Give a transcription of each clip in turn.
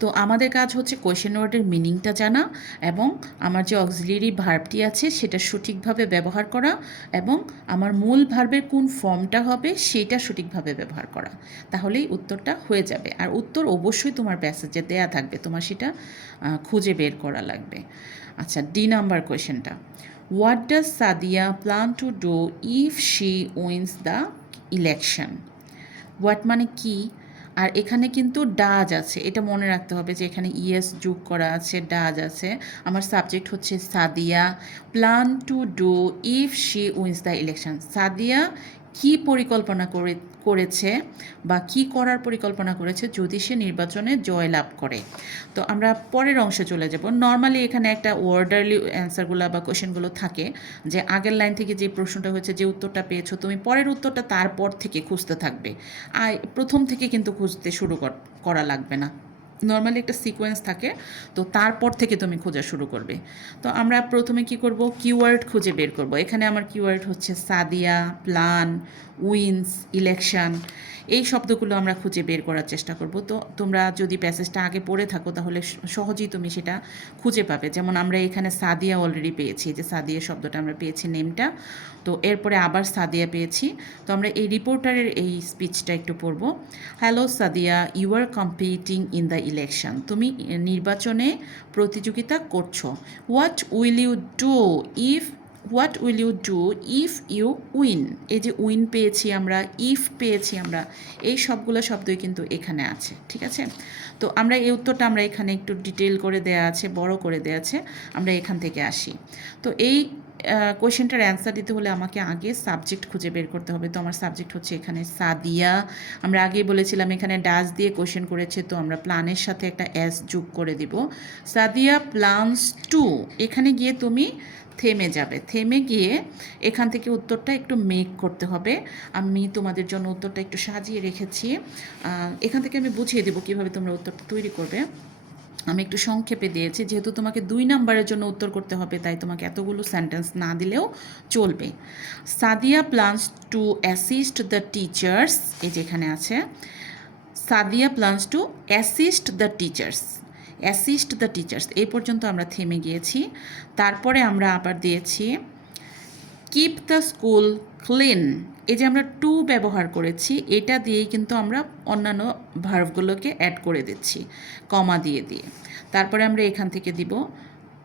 তো আমাদের কাজ হচ্ছে কোয়েশ্চেন ওয়ার্ডের মিনিংটা জানা এবং আমার যে অক্সিলিয়ারি ভার্বটি আছে সেটা সঠিকভাবে ব্যবহার করা এবং আমার মূল ভার্বের কোন ফর্মটা হবে সেটা সঠিকভাবে ব্যবহার করা, তাহলেই উত্তরটা হয়ে যাবে। আর উত্তর অবশ্যই তোমার প্যাসেজে দেয়া থাকবে, তোমার সেটা খুঁজে বের করা লাগবে। আচ্ছা, ডি নাম্বার কোয়েশ্চেনটা, what does Sadia plan to do if she wins the election? What মানে কি, আর এখানে কিন্তু ডাজ আছে, এটা মনে রাখতে হবে যে এখানে ইয়েস যোগ করা আছে, ডাজ আছে। আমার সাবজেক্ট হচ্ছে Sadia, plan to do if she wins the election. Sadia কি পরিকল্পনা করেছে বা কি করার পরিকল্পনা করেছে যদি সে নির্বাচনে জয়লাভ করে। তো আমরা পরের অংশে চলে যাব। নর্মালি এখানে একটা ওয়ার্ডারলি অ্যান্সারগুলো বা কোয়েশনগুলো থাকে যে আগের লাইন থেকে যে প্রশ্নটা হয়েছে, যে উত্তরটা পেয়েছো তুমি, পরের উত্তরটা তারপর থেকে খুঁজতে থাকবে। আর প্রথম থেকে কিন্তু খুঁজতে শুরু করা লাগবে না। নর্মালি একটা সিকোয়েন্স থাকে, তো তারপর থেকে তুমি খোঁজা শুরু করবে। তো আমরা প্রথমে কি করব, কিওয়ার্ড খুঁজে বের করব। এখানে আমার কিওয়ার্ড হচ্ছে সাদিয়া, প্ল্যান, উইন্স, ইলেকশন, এই শব্দগুলো আমরা খুঁজে বের করার চেষ্টা করব। তো তোমরা যদি প্যাসেজটা আগে পড়ে থাকো তাহলে সহজেই তুমি সেটা খুঁজে পাবে। যেমন আমরা এখানে সাদিয়া অলরেডি পেয়েছি, যে সাদিয়া শব্দটা আমরা পেয়েছি নেমটা, তো এরপরে আবার সাদিয়া পেয়েছি। তো আমরা এই রিপোর্টারের এই স্পিচটা একটু পড়ব। Hello Sadia, you are competing in the election. তুমি নির্বাচনে প্রতিযোগিতা করছো। What will you do if what will you do if you win? এই যে উইন পেয়েছি আমরা, ইফ পেয়েছি আমরা, এই সবগুলো শব্দই কিন্তু এখানে আছে, ঠিক আছে? তো আমরা এই উত্তরটা আমরা এখানে একটু ডিটেল করে দেয়া আছে, বড় করে দেয়া আছে, আমরা এখান থেকে আসি। তো এই কোয়েশ্চেনটার অ্যান্সার দিতে হলে আমাকে আগে সাবজেক্ট খুঁজে বের করতে হবে। তো আমার সাবজেক্ট হচ্ছে এখানে সাদিয়া। আমরা আগেই বলেছিলাম এখানে ডাজ দিয়ে কোয়েশ্চেন করেছে, তো আমরা প্ল্যানের সাথে একটা এস যোগ করে দিব। সাদিয়া প্ল্যানস টু, এখানে গিয়ে তুমি থেমে যাবে, থেমে গিয়ে এখান থেকে উত্তরটা একটু মেক করতে হবে। আমি তোমাদের জন্য উত্তরটা একটু সাজিয়ে রেখেছি, এখান থেকে আমি বুঝিয়ে দেবো কীভাবে তোমরা উত্তরটা তৈরি করবে। আমি একটু সংক্ষেপে দিয়েছি, যেহেতু তোমাকে 2 নাম্বারের জন্য উত্তর করতে হবে, তাই তোমাকে এতগুলো সেন্টেন্স না দিলেও চলবে। Sadia plans two assist the teachers, এই যেখানে আছে Sadia plans two assist the teachers, assist the teachers, এই পর্যন্ত আমরা থেমে গিয়েছি। তারপরে আমরা আবার দিয়েছি কিপ দ্য স্কুল ক্লিন, এই যে আমরা টু ব্যবহার করেছি, এটা দিয়েই কিন্তু আমরা অন্যান্য ভার্বগুলোকে অ্যাড করে দিচ্ছি কমা দিয়ে দিয়ে। তারপরে আমরা এখান থেকে দিব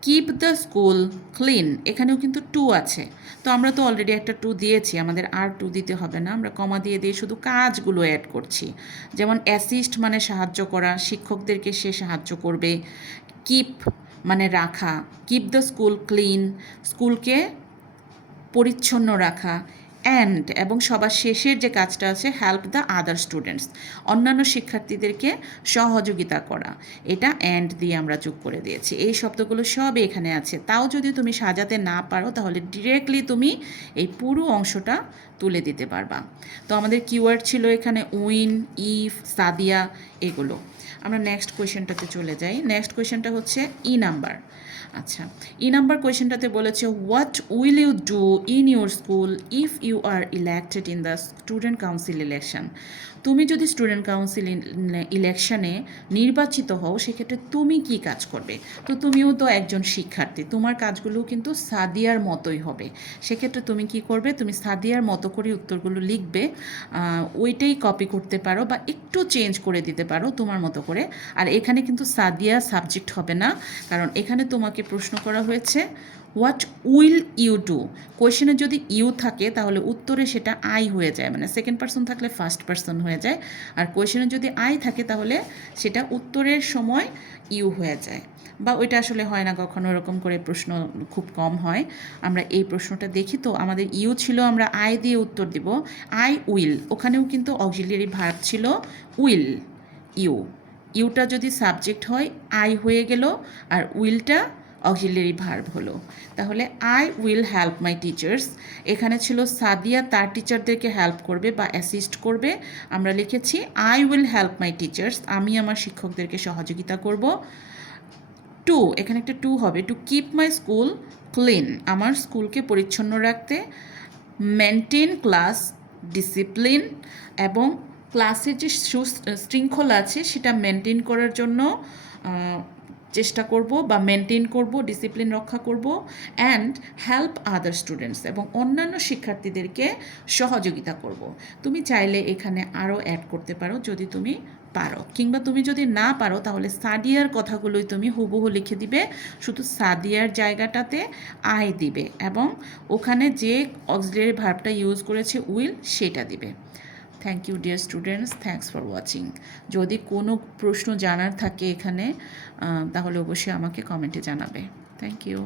কিপ দ্য স্কুল ক্লিন, এখানেও কিন্তু টু আছে, তো আমরা তো অলরেডি একটা টু দিয়েছি, আমাদের আর টু দিতে হবে না, আমরা কমা দিয়ে দিয়ে শুধু কাজগুলো অ্যাড করছি। যেমন অ্যাসিস্ট মানে সাহায্য করা, শিক্ষকদেরকে সে সাহায্য করবে। কিপ মানে রাখা, কিপ দ্য স্কুল ক্লিন, স্কুলকে পরিচ্ছন্ন রাখা। অ্যান্ড, এবং সবার শেষের যে কাজটা আছে, হেল্প দ্য আদার স্টুডেন্টস, অন্যান্য শিক্ষার্থীদেরকে সহযোগিতা করা, এটা অ্যান্ড দিয়ে আমরা যোগ করে দিয়েছি। এই শব্দগুলো সবই এখানে আছে। তাও যদি তুমি সাজাতে না পারো তাহলে ডিরেক্টলি তুমি এই পুরো অংশটা তুলে দিতে পারবা। তো আমাদের কিওয়ার্ড ছিল এখানে উইন, ইফ, সাদিয়া, এগুলো। আমরা নেক্সট কোয়েশ্চেনটাতে চলে যাই। নেক্সট কোয়েশ্চেনটা হচ্ছে ই নাম্বার। আচ্ছা, ই নাম্বার কোয়েশ্চেনটাতে বলেছে what will you do in your school if you are elected in the student council election? তুমি যদি স্টুডেন্ট কাউন্সিল ইলেকশনে নির্বাচিত হও সেক্ষেত্রে তুমি কি কাজ করবে? তো তুমিও তো একজন শিক্ষার্থী, তোমার কাজগুলোও কিন্তু সাদিয়ার মতোই হবে। সেক্ষেত্রে তুমি কি করবে? তুমি সাদিয়ার মতো করে উত্তরগুলো লিখবে, ওইটাই কপি করতে পারো বা একটু চেঞ্জ করে দিতে পারো তোমার মতো করে। আর এখানে কিন্তু সাদিয়া সাবজেক্ট হবে না, কারণ এখানে তোমাকে প্রশ্ন করা হয়েছে হোয়াট উইল ইউ ডু। কোয়েশনে যদি ইউ থাকে তাহলে উত্তরে সেটা আই হয়ে যায়, মানে সেকেন্ড পার্সন থাকলে ফার্স্ট পার্সন হয়ে যায়। আর কোয়েশনে যদি আই থাকে তাহলে সেটা উত্তরের সময় ইউ হয়ে যায়, বা ওইটা আসলে হয় না কখনো, এরকম করে প্রশ্ন খুব কম হয়। আমরা এই প্রশ্নটা দেখি, তো আমাদের ইউ ছিল, আমরা আই দিয়ে উত্তর দিব। আই উইল, ওখানেও কিন্তু অক্সিলিয়ারি ভার্ব ছিল উইল, ইউ, ইউটা যদি সাবজেক্ট হয় আই হয়ে গেল, আর উইলটা অক্সিলিয়ারি ভার্ব হলো। তাহলে I will help my teachers, এখানে ছিল সাদিয়া তার টিচারদেরকে হেল্প করবে বা অ্যাসিস্ট করবে, আমরা লিখেছি I will help my teachers, আমি আমার শিক্ষকদেরকে সহযোগিতা করব। টু, এখানে একটা টু হবে, to keep my school clean, আমার স্কুলকে পরিচ্ছন্ন রাখতে। মেনটেন ক্লাস ডিসিপ্লিন, এবং ক্লাসের যে শৃঙ্খলা আছে সেটা মেনটেন করার জন্য চেষ্টা করব বা মেনটেন করব, ডিসিপ্লিন রক্ষা করব, অ্যান্ড হেল্প আদার স্টুডেন্টস, এবং অন্যান্য শিক্ষার্থীদেরকে সহযোগিতা করব। তুমি চাইলে এখানে আরও অ্যাড করতে পারো যদি তুমি পারো, কিংবা তুমি যদি না পারো তাহলে সাদিয়ার কথাগুলোই তুমি হুবহু লিখে দিবে, শুধু সাদিয়ার জায়গাটাতে আই দিবে এবং ওখানে যে অক্সিলারি ভার্বটা ইউজ করেছে উইল সেটা দিবে। Thank you dear students, thanks for watching. যদি কোনো প্রশ্ন জানার থাকে এখানে তাহলে অবশ্যই আমাকে কমেন্টে জানাবে। Thank you.